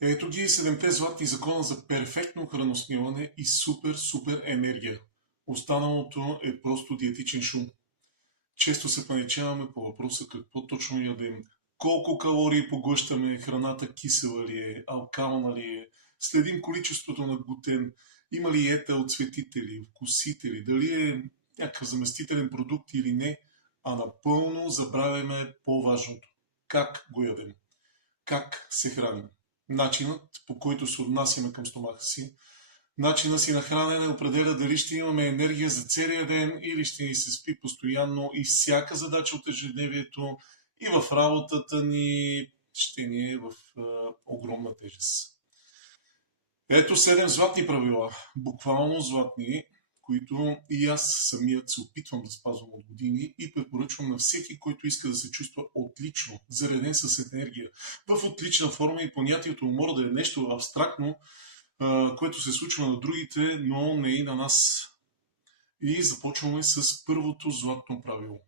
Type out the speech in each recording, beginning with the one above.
Ето ги 7-те златни закона за перфектно храносмилане и супер енергия. Останалото е просто диетичен шум. Често се паничаваме по въпроса какво точно ядем, колко калории поглъщаме, храната кисела ли е, алкална ли е, следим количеството на глутен, има ли етел, цветители, вкусители, дали е някакъв заместителен продукт или не, а напълно забравяме по-важното. Как го ядем? Как се храним? Начинът, по който се отнасяме към стомаха си, начина си на хранене определя дали ще имаме енергия за целия ден или ще ни се спи постоянно и всяка задача от ежедневието и в работата ни ще ни е в огромна тежест. Ето 7 златни правила, буквално златни, които и аз самият се опитвам да спазвам от години и препоръчвам на всеки, който иска да се чувства отлично, зареден с енергия, в отлична форма и понятието умора да е нещо абстрактно, което се случва на другите, но не и на нас. И започваме с първото златно правило.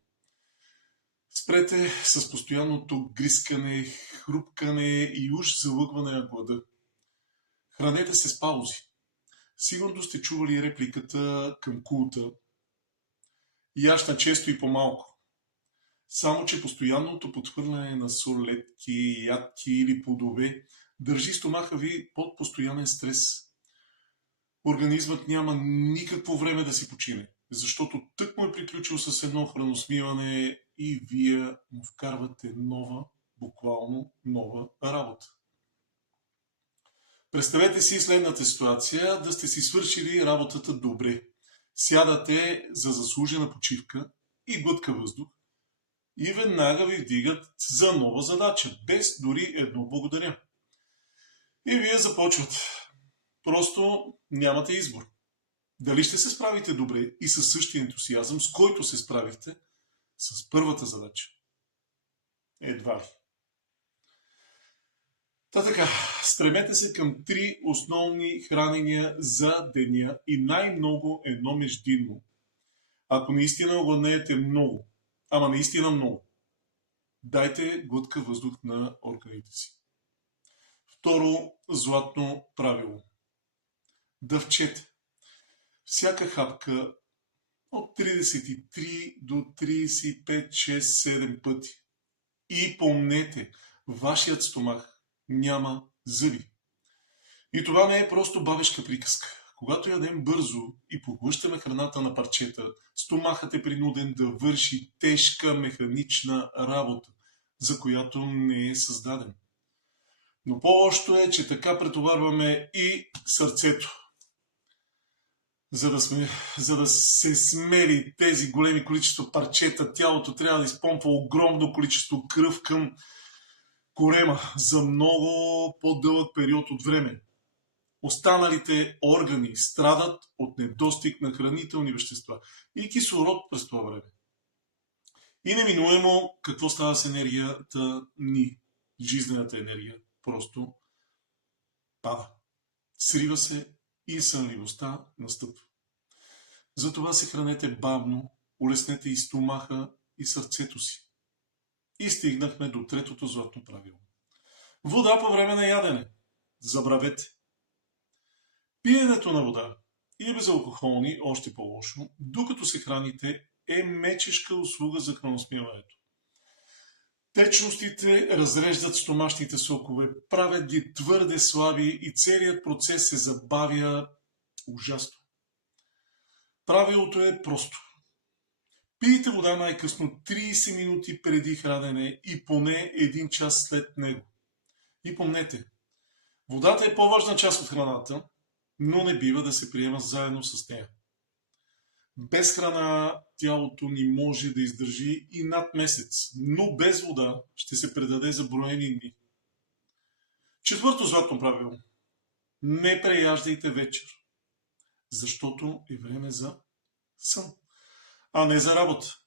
Спрете с постоянното грискане, хрупкане и уж залъгване на глада. Хранете се с паузи. Сигурно сте чували репликата към култа яш на често и по-малко. Само, че постоянното подхвърляне на солетки, ядки или плодове държи стомаха ви под постоянен стрес. Организмът няма никакво време да си почине, защото тък му е приключил с едно храносмиване и вие му вкарвате нова, буквално нова работа. Представете си следната ситуация, да сте си свършили работата добре. Сядате за заслужена почивка и глътка въздух и веднага ви вдигат за нова задача, без дори едно благодаря. И вие започвате. Просто нямате избор. Дали ще се справите добре и със същия ентусиазъм, с който се справихте с първата задача? Едва ли. Та така, стремете се към 3 основни хранения за деня и най-много едно междинно. Ако наистина огладнеете много, ама наистина много, дайте глътка въздух на органите си. Второ златно правило. Дъвчете. Всяка хапка от 33 до 35, 6, 7 пъти. И помнете, вашият стомах няма зъби. И това не е просто бабешка приказка. Когато ядем бързо и поглъщаме храната на парчета, стомахът е принуден да върши тежка механична работа, за която не е създаден. Но по-лошото е, че така претоварваме и сърцето. За да се смели тези големи количества парчета, тялото трябва да изпомпва огромно количество кръв към корема за много по-дълъг период от време. Останалите органи страдат от недостиг на хранителни вещества и кислород през това време. И неминуемо какво става с енергията ни? Жизнената енергия просто пада. Срива се и сънливостта настъпва. Затова се хранете бавно, улеснете и стомаха и сърцето си. И стигнахме до третото златно правило. Вода по време на ядене. Забравете. Пиенето на вода и безалкохолни, още по-лошо, докато се храните, е мечешка услуга за храносмиването. Течностите разреждат стомашните сокове, правят ги твърде слаби и целият процес се забавя ужасно. Правилото е просто. Пийте вода най-късно 30 минути преди хранене и поне 1 час след него. И помнете, водата е по-важна част от храната, но не бива да се приема заедно с нея. Без храна тялото ни може да издържи и над месец, но без вода ще се предаде за броени дни. Четвърто златно правило. Не преяждайте вечер, защото е време за сън, а не за работа.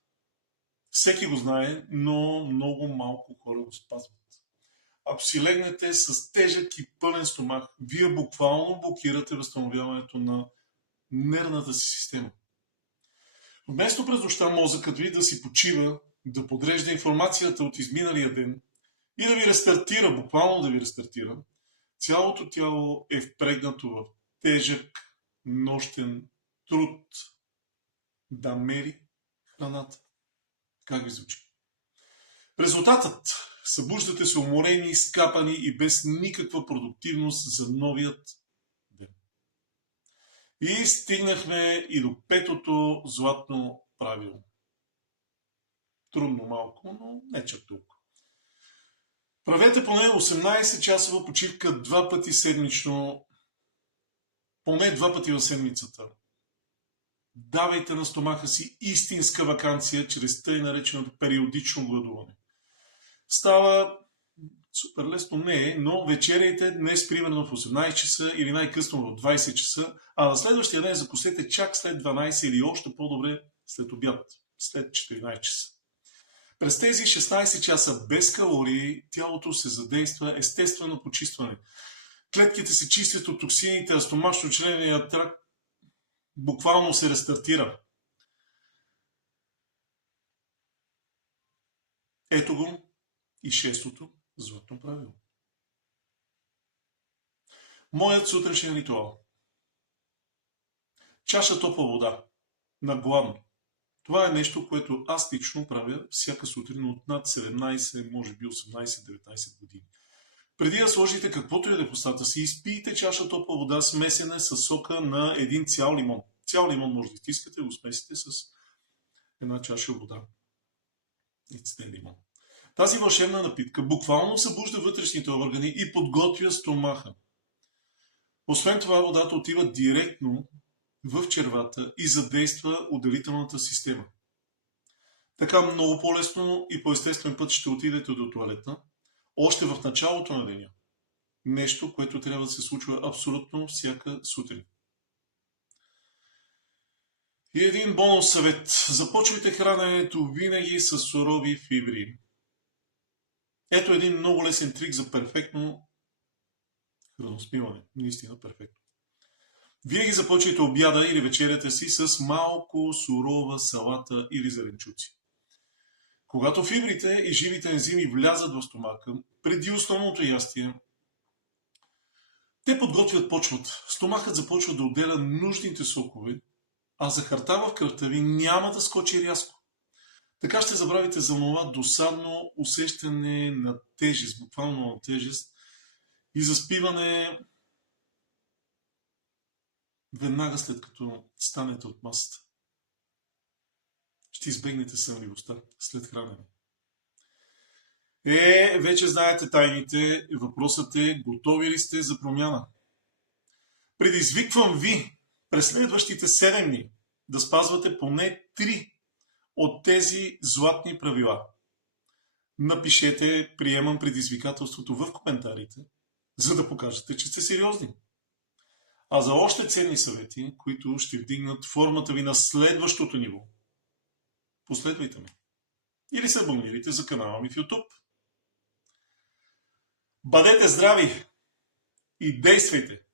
Всеки го знае, но много малко хора го спазват. Ако си легнете с тежък и пълен стомах, вие буквално блокирате възстановяването на нервната си система. Вместо през нощта мозъкът ви да си почива, да подрежда информацията от изминалия ден и да ви рестартира, буквално да ви рестартира, Цялото тяло е впрегнато в тежък нощен труд да мери храната. Как ви звучи? Резултатът: събуждате се уморени, скапани и без никаква продуктивност за новият ден. И стигнахме и до петото златно правило. Трудно малко, но не чак толкова. Правете поне 18-часова почивка 2 пъти седмично, поне 2 пъти в седмицата. Давайте на стомаха си истинска ваканция чрез тъй нареченото периодично гладуване. Става супер лесно, не е, но вечеряйте днес примерно в 18 часа или най-късно в 20 часа, а на следващия ден закусете чак след 12 или още по-добре след обяд, след 14 часа. През тези 16 часа без калории тялото се задейства естествено почистване. Клетките се чистят от токсините, а стомашно-чревният тракт буквално се рестартира. Ето го и шестото златно правило. Моят сутрешен ритуал. Чаша топла вода. На гладно. Това е нещо, което аз лично правя всяка сутрин от над 17, може би 18-19 години. Преди да сложите каквото е в устата си, изпийте чаша топла вода, смесена с сока на един цял лимон. Цял лимон може да изтискате, го смесите с една чаша вода и цеден лимон. Тази вълшебна напитка буквално събужда вътрешните органи и подготвя стомаха. Освен това, водата отива директно в червата и задейства отделителната система. Така много по-лесно и по естествен път ще отидете до тоалетна, още в началото на деня. Нещо, което трябва да се случва абсолютно всяка сутрин. И един бонус съвет. Започвайте храненето винаги с сурови фибри. Ето един много лесен трик за перфектно храносмиване. Наистина перфектно. Винаги започвайте обяда или вечерята си с малко сурова салата или зеленчуци. Когато фибрите и живите ензими влязат в стомака, преди основното ястие, те подготвят почвата. Стомахът започва да отделя нужните сокове, а захарта в кръвта ви няма да скочи рязко. Така ще забравите за това досадно усещане на тежест, буквално на тежест и заспиване веднага след като станете от масата. Ще избегнете сънливостта след хранене. Вече знаете тайните. Въпросът е: готови ли сте за промяна? Предизвиквам ви през следващите 7 дни да спазвате поне 3 от тези златни правила. Напишете "приемам предизвикателството" в коментарите, за да покажете, че сте сериозни. А за още ценни съвети, които ще вдигнат формата ви на следващото ниво, последвайте ме. Или се абонирайте за канала ми в YouTube. Бъдете здрави и действайте!